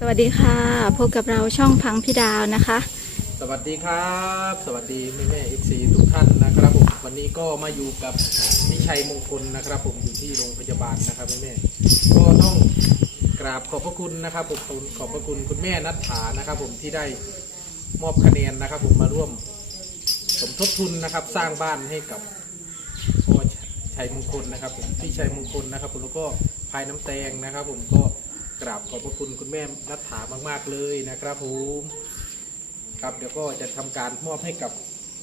สวัสดีค่ะพบกับเราช่องพังพี่ดาวนะคะ สวัสดีครับ สวัสดีแม่แม่เอฟซีทุกท่านนะครับผมวันนี้ก็มาอยู่กับพี่ชัยมงคลนะครับผมอยู่ที่โรงพยาบาลนะครับแม่แม่ก็ต้องกราบขอบพระคุณนะครับผมขอบขอบพระคุณคุณแม่นัทธานะครับ ผมที่ได้มอบคะแนนนะครับ ผมมาร่วม สมทบทุนนะครับ สร้างบ้านให้กับพ่อชัยมงคลนะครับ ผมพี่ชัยมงคลนะครับ ผมแล้วก็ภายน้ำแตงนะครับ ผมก็ กราบขอบพระคุณคุณแม่นัทธามากๆเลยนะครับผมครับเดี๋ยวก็จะทำการมอบให้กับ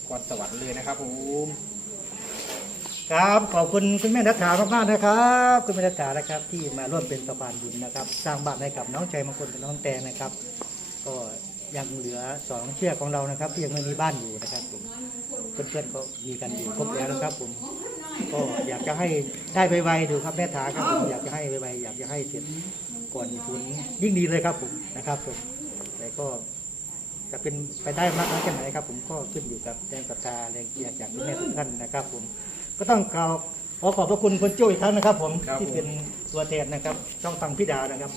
กวนสวรรค์เลยนะครับผมครับขอบคุณคุณแม่นัทธามากๆนะครับคุณแม่นัทธานะครับ ที่มาร่วมเป็นสะพานบุญนะครับ สร้างบ้านให้กับน้องใจมงคลกับน้องแตงนะครับ ก็ยังเหลือสองเชือกของเรานะครับ ที่ยังไม่มีบ้านอยู่นะครับผมเพื่อนๆก็มีกันอยู่ครบแล้วนะครับผมก็อยากจะให้ได้ไวๆดูครับแม่ถาครับผมอยากจะให้ไวๆอยากจะให้เสร็จ ก่อนทุนยิ่งดีเลยครับผมนะครับผมแต่ก็จะเป็นไปได้มากน้อยแค่ไหนครับ ผมก็ขึ้นอยู่กับแรงศรัทธาแรงเกียรติจากคุณแม่ทุกท่านนะครับ ผมก็ต้องกล่าวขอขอบพระคุณคุณโจ้อีกครั้งนะครับ ผมที่เป็นตัวแทนนะครับช่องตังพิดานะครับ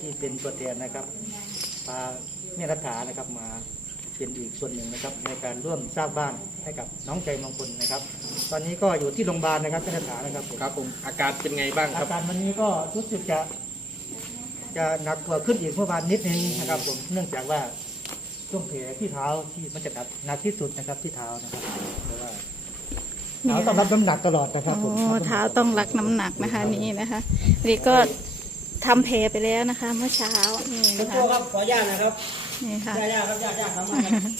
ที่เป็นตัวแทนนะครับพาแม่รัฐานะครับมาเป็นอีกส่วนหนึ่งนะครับ ในการร่วมสร้างบ้านให้กับน้องใจมงคลนะครับ ตอนนี้ก็อยู่ที่โรงพยาบาลนะครับแม่รัฐานะครับผม ครับผมอาการเป็นไงบ้างคอารับ การวันนี้ก็รู้สึกจะ จะหนักกว่าขึ้นอีกเมื่อวานนิดนึงนะครับผมเนื่องจากว่าช่วงแผลที่เท้าที่มันจะหนักหนักที่สุดนะครับที่เท้านะครับเพราะว่าเท้าต้องรับน้ำหนักตลอดนะครับผมโอ้เท้าต้องรักน้ำหนักนะคะนี่นะคะนี่ก็ทำเพลไปแล้วนะคะ เมื่อเช้านี่คุณนะคะโจ้ครับขออนุญาตนะครับนี่ค่ะญาติครับญาติญาติทำมาครับ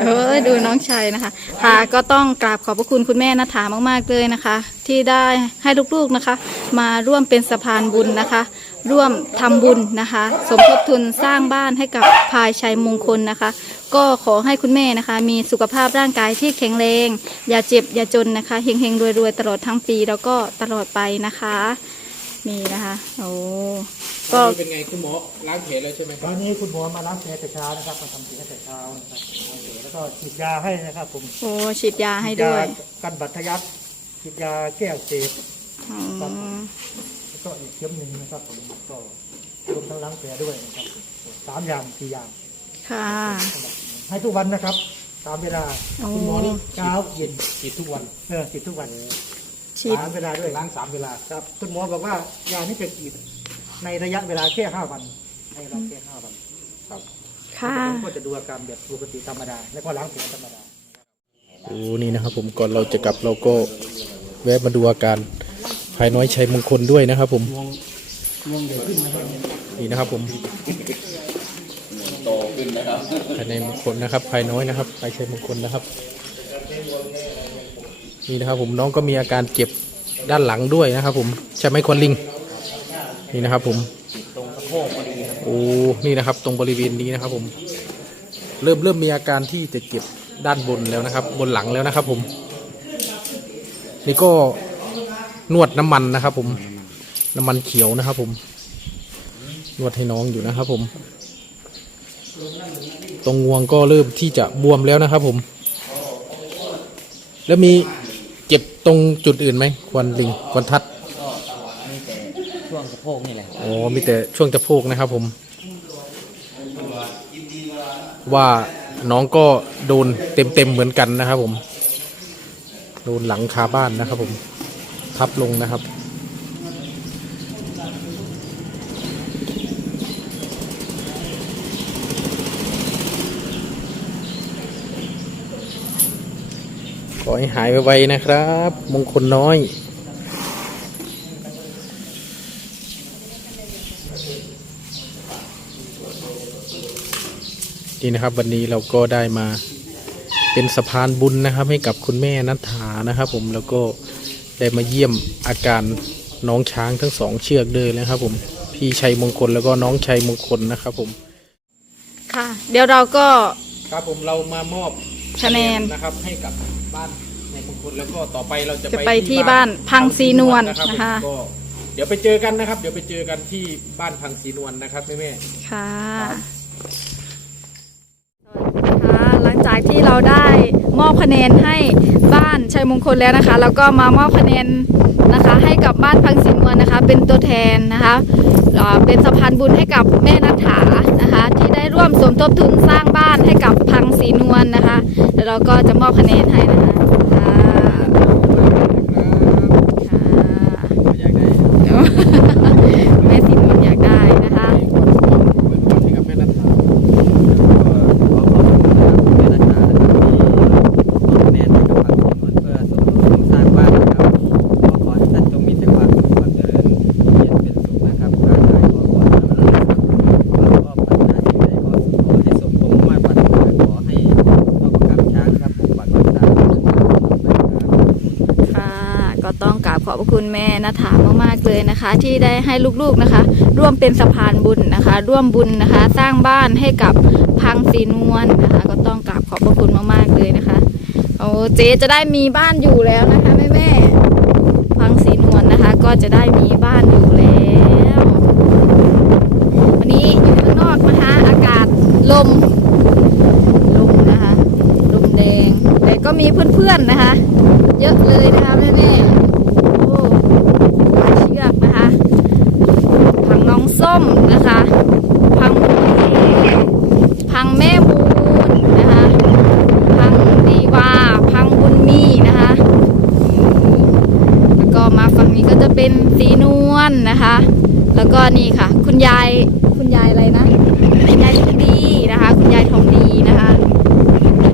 เออดูน้องชัยนะคะค่ะก็ต้องกราบขอบพระคุณคุณแม่นัฐามาก ๆ เลยนะคะ ที่ได้ให้ลูกๆนะคะ มาร่วมเป็นสะพานบุญนะคะ ร่วมทำบุญนะคะ สมทบทุนสร้างบ้านให้กับพายชัยมงคลนะคะ ก็ขอให้คุณแม่นะคะ มีสุขภาพร่างกายที่แข็งแรง อย่าเจ็บอย่าจนนะคะเฮงๆรวยๆตลอดทั้งปีแล้วก็ตลอดไปนะคะนี่นะคะโอ้ก็ตอนนี้เป็นไงคุณหมอล้างแผลแล้วใช่ไหมคตรับอนนี้คุณหมอมาล้างแผลแต่เช้านะครับมาทำสีแต่เช้านะครับล้างแผลแล้วก็ฉีดยาให้นะครับผมโอ้ฉีดยาให้ด้วยฉีากันบัตรทะยักฉีดยาแก้อักเสบอืมแล้ว ก็อีกเข็มหนึ่งนะครับผมก็รวมทั้งล้างแผลด้วยนะครับสามอย่างสี่อย่างค่ะ ให้ทุกวันนะครับ ตามเวลาโอ้คุณหมอนี่เช้าเย็นฉีดทุกวันเออฉีดทุกวันฉีดตามเวลาด้วยล้างสามเวลาครับคุณหมอบอกว่ายานี้จะฉีดในระยะเวลาแค่ห้าวันให้เราแค่ห้าวันครับค่ะผมก็จะดูอาการแบบปกติธรรมดาแล้วก็ล้างแผลธรรมดาโอ้นี่นะครับผมก่อนเราจะกลับเราก็แวะมาดูอาการภายน้อยชัยมงคลด้วยนะครับ ผมนี่นะครับ ผมโตขึ้นนะครับภายในมงคลนะครับภายน้อยนะครับภายชัยมงคลนะครับนี่นะครับ ผมน้องก็มีอาการเจ็บด้านหลังด้วยนะครับ ผมใช่ไหมควนลิง นี่นะครับ ผมโอ้นี่นะครับ ตรงบริเวณนี้นะครับ ผม เริ่มเริ่มมีอาการที่จะเจ็บด้านบนแล้วนะครับ บนหลังแล้วนะครับ ผม นี่ก็ นวดน้ำมันนะครับ ผม น้ำมันเขียวนะครับ ผม นวดให้น้องอยู่นะครับ ผม ตรงงวงก็เริ่มที่จะบวมแล้วนะครับ ผม แล้วมีเจ็บตรงจุดอื่นไหมควันลิงควันทัดมีแต่ช่วงสะโพกนี่แหละอ๋อมีแต่ช่วงจะโพกนะครับ ผม ว่าน้องก็โดนเต็มๆเหมือนกันนะครับ ผม โดนหลังคาบ้านนะครับ ผม ทับลงนะครับ ขอให้หายไวๆนะครับ มงคลน้อยนี่นะครับวันนี้เราก็ได้มาเป็นสะพานบุญนะครับ ให้กับคุณแม่นัทธานะครับ ผมแล้วก็ ได้มาเยี่ยมอาการน้องช้างทั้งสองเชือกเลยนะครับผมพี่ชัยมงคลแล้วก็น้องชัยมงคลนะครับผมค่ะ เดี๋ยวเราก็ครับผมเรามามอบคะแนนนะครับให้กับบ้านในมงคลแล้วก็ต่อไปเราจะจะไปที่บ้านพังศรีนวลรับนะคะผมก็เดี๋ยวไปเจอกันนะครับ เดี๋ยวไปเจอกันที่บ้านพังศรีนวลนะครับแม่แม่ค่ะค่ะหลังจาก ที่เราได้มอบคะแนนให้บ้านชัยมงคลแล้วนะคะแล้วก็มามอบคะแนนนะคะ ให้กับบ้านพังสินวนนะคะ เป็นตัวแทนนะคะเป็นสะพานบุญให้กับแม่นัทถานะคะ ที่ได้ร่วมสมทบทุนสร้างบ้านให้กับพังสีนวลนะคะแล้วเราก็จะมอบคะแนนให้นะคะ อยากได้ แม่สีนวลอยากได้นะคะ ให้กับแม่นัทธา ก็ขอขอบคุณนะครับคุณแม่นัทธานะครับที่มอบคะแนนให้กับฝั่งสวนเพื่อสมทบทุนสร้างบ้านนะครับก็ขอให้ท่านจงมีแต่ความสุขความเจริญเย็นเป็นสุขนะครับการขายขอความร่ำรวยนะครับแล้วก็ปัญหาสิ่งใดขอขอให้สมพงษ์มากกว่านี้ขอให้พ่อประกำช้างนะครับปกปักรักษานะครับ ค่ะ ก็ต้ อบขอบพระคุณแม่นะถามากๆเลยนะคะ ที่ได้ให้ลูกๆนะคะ ร่วมเป็นสะพานบุญนะคะ ร่วมบุญนะคะ สร้างบ้านให้กับพังสีนวลนะคะ ก็ต้องกราบขอบพระคุณมากๆเลยนะคะโอ้เจ๊จะได้มีบ้านอยู่แล้วนะคะแม่แม่พังสีนวลนะคะ ก็จะได้มีบ้านอยู่แล้ววันนี้อยู่ข้างนอกนะคะอากาศลมลมนะคะลมแดงแต่ก็มีเพื่อนๆนะคะ เยอะเลยนะคะแม่แม่ๆโอ้หลายเชือกนะคะ พังน้อง ส้มนะคะ พังพังแม่มูลนะคะ พังดีวาพังบุญมีนะคะแล้วก็มาฝั่งนี้ก็จะเป็นสีนวลนะคะ แล้วก็นี่ค่ะ คุณยาย คุณยายอะไรนะ คุณยายทองดีนะคะ คุณยายทองดีนะคะ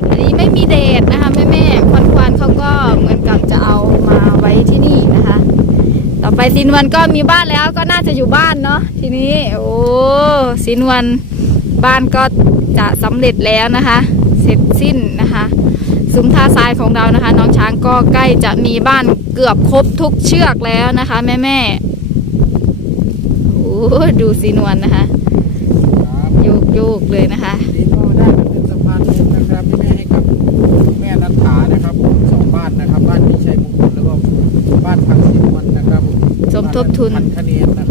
อันนี้ไม่มีเดทนะคะแม่แม่ๆควันควันๆเขาก็เหมือนกับจะเอามาไว้ที่นี่นะคะ ต่อไปสินวันก็มีบ้านแล้วก็น่าจะอยู่บ้านเนาะทีนี้ โอ้สินวันบ้านก็จะสำเร็จแล้วนะคะ เสร็จสิ้นนะคะซุ้มท่าทรายของเรานะคะ น้องช้างก็ใกล้จะมีบ้านเกือบครบทุกเชือกแล้วนะคะ แม่แม่ๆโอ้ดูสินวันนะคะครับโยกโยกๆเลยนะคะ ทบทุน พันคะแนนนะ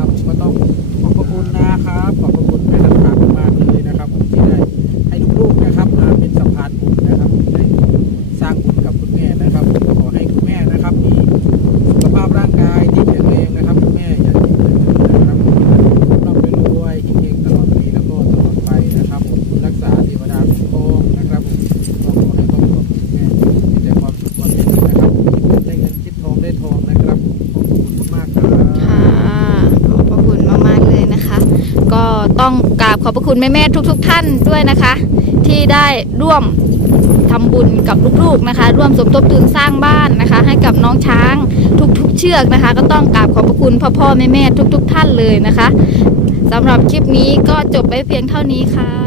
อบพระคุณแม่ๆทุกๆท่านด้วยนะคะ ที่ได้ร่วมทำบุญกับลูกๆนะคะ ร่วมสมทบทุนสร้างบ้านนะคะ ให้กับน้องช้างทุกๆ เชือกนะคะ ก็ต้องกราบขอบพระคุณพ่อๆแม่ๆทุกๆท่านเลยนะคะสำหรับคลิปนี้ก็จบไปเพียงเท่านี้ค่ะ